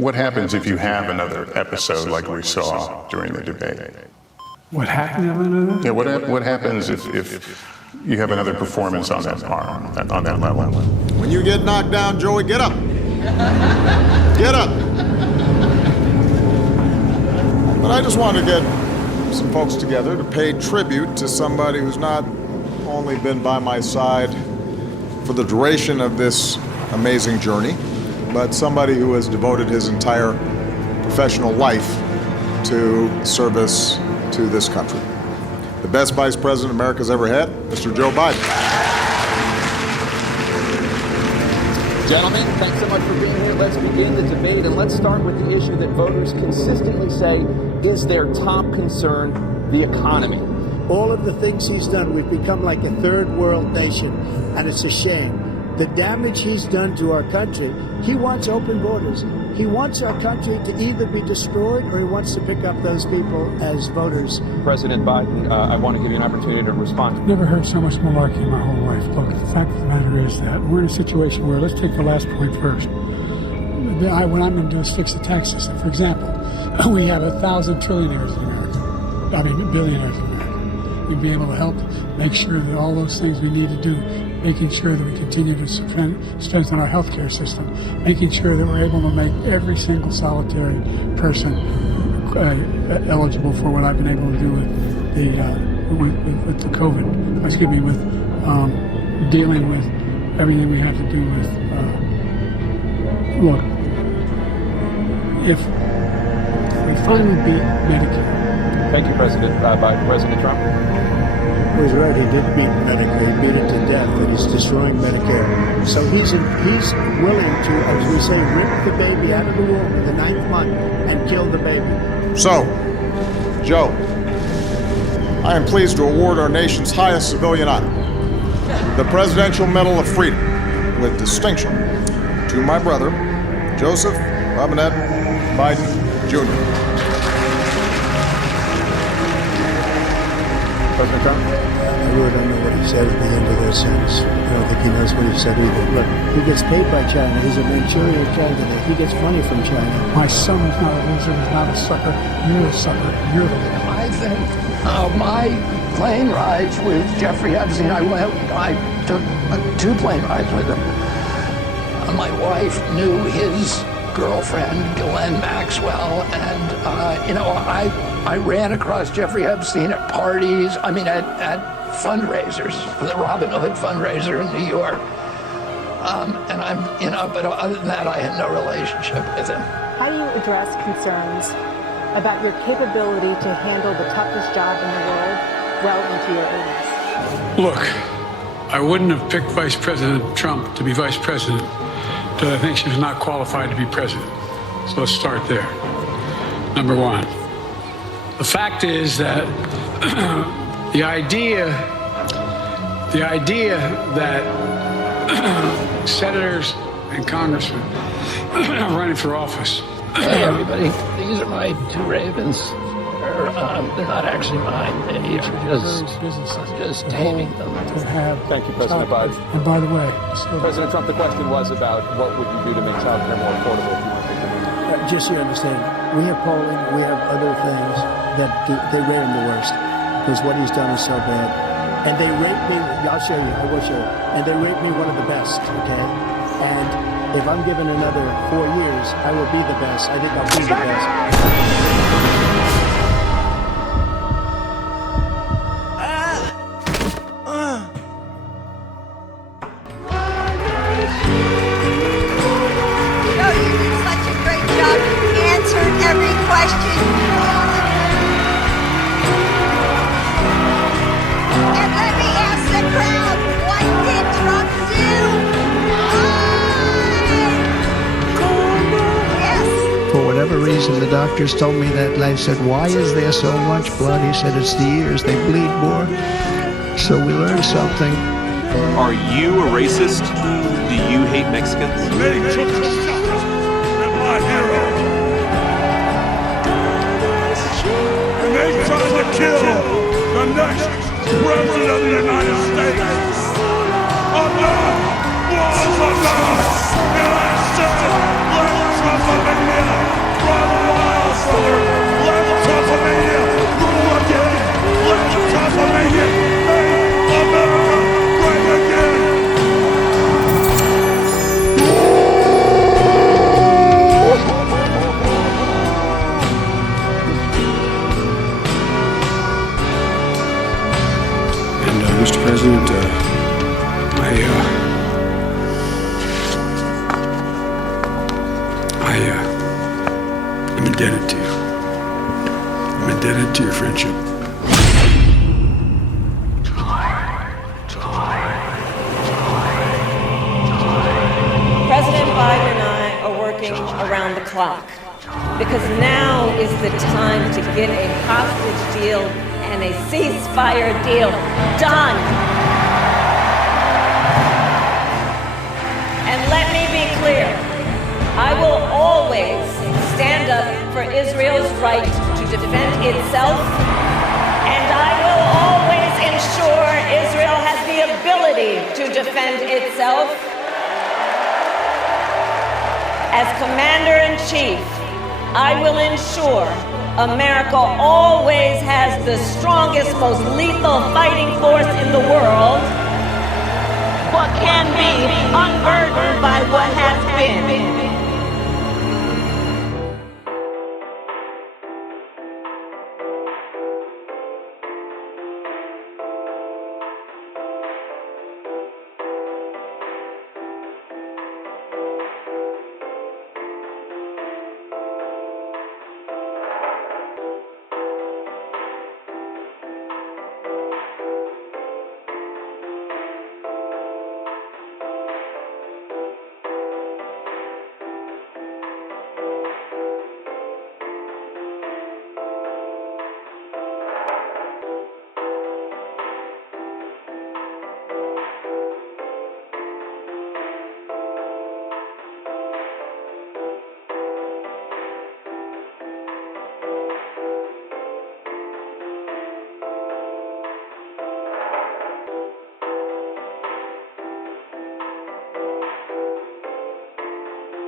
What happens if you have another episode like we saw during the debate? What happened? Yeah, what happens if you have another performance on that on that level? When you get knocked down, Joey, get up. Get up. But I just want to get some folks together to pay tribute to somebody who's not only been by my side for the duration of this amazing journey, but somebody who has devoted his entire professional life to service to this country. The best vice president America's ever had, Mr. Joe Biden. Gentlemen, thanks so much for being here. Let's begin the debate, and let's start with the issue that voters consistently say is their top concern, the economy. All of the things he's done, we've become like a third world nation, and it's a shame. The damage he's done to our country, he wants open borders. He wants our country to either be destroyed or he wants to pick up those people as voters. President Biden, I want to give you an opportunity to respond. Never heard so much malarkey in my whole life. Look, the fact of the matter is that we're in a situation where, let's take the last point first. What I'm going to do is fix the tax system. For example, we have 1,000 trillionaires in America. Billionaires in America. We'd be able to help make sure that all those things we need to do, making sure that we continue to strengthen our healthcare system, making sure that we're able to make every single solitary person eligible for what I've been able to do with the COVID. Excuse me, with dealing with everything we have to do with. Look, if we finally beat Medicare. Thank you, President Biden. President Trump. He was right, he did beat Medicare, he beat it to death, and he's destroying Medicare. So he's willing to, as we say, rip the baby out of the womb in the 9th month and kill the baby. So, Joe, I am pleased to award our nation's highest civilian honor, the Presidential Medal of Freedom, with distinction, to my brother, Joseph Robinette Biden, Jr. President Trump? I really don't know what he said at the end of that sentence. I don't think he knows what he said either. Look, he gets paid by China. He's a Manchurian candidate. He gets money from China. My son is not a loser. He's not a sucker. You're a sucker. You're the loser. I think my plane rides with Jeffrey Epstein, I took 2 plane rides with him. My wife knew his girlfriend, Ghislaine Maxwell, and I ran across Jeffrey Epstein at parties, at fundraisers, the Robin Hood fundraiser in New York. But other than that, I had no relationship with him. How do you address concerns about your capability to handle the toughest job in the world relative to your illness? Look, I wouldn't have picked Vice President Trump to be Vice President because I think she was not qualified to be President. So let's start there. Number one. The fact is that the idea that senators and congressmen are running for office. Hey everybody, these are my 2 ravens. They're not actually mine. They are just taming them. Thank you, President Biden. And by the way, President Trump, the question was about what would you do to make child care more affordable if you want to take the money? Just so you understand, we have polling, we have other things that they rate him the worst because what he's done is so bad. And they rate me, I'll show you, I will show you, and they rate me one of the best, okay? And if I'm given another 4 years, I will be the best. I think I'll be the best. Every question. And let me ask the crowd, what did Trump do? Yes. For whatever reason, the doctors told me that night, said, why is there so much blood? He said, it's the ears, they bleed more. So we learned something. Are you a racist? Do you hate Mexicans? They took the shots at my hero. And they tried to kill the next president of the United States. Enough was enough. And I said, let Trump up in here. I'm indebted to you. I'm indebted to your friendship. President Biden and I are working around the clock because now is the time to get a hostage deal and a ceasefire deal done. And let me be clear, I will always stand up for Israel's right to defend itself, and I will always ensure Israel has the ability to defend itself. As Commander-in-Chief, I will ensure America always has the strongest, most lethal fighting force in the world, but can be unburdened by what has been.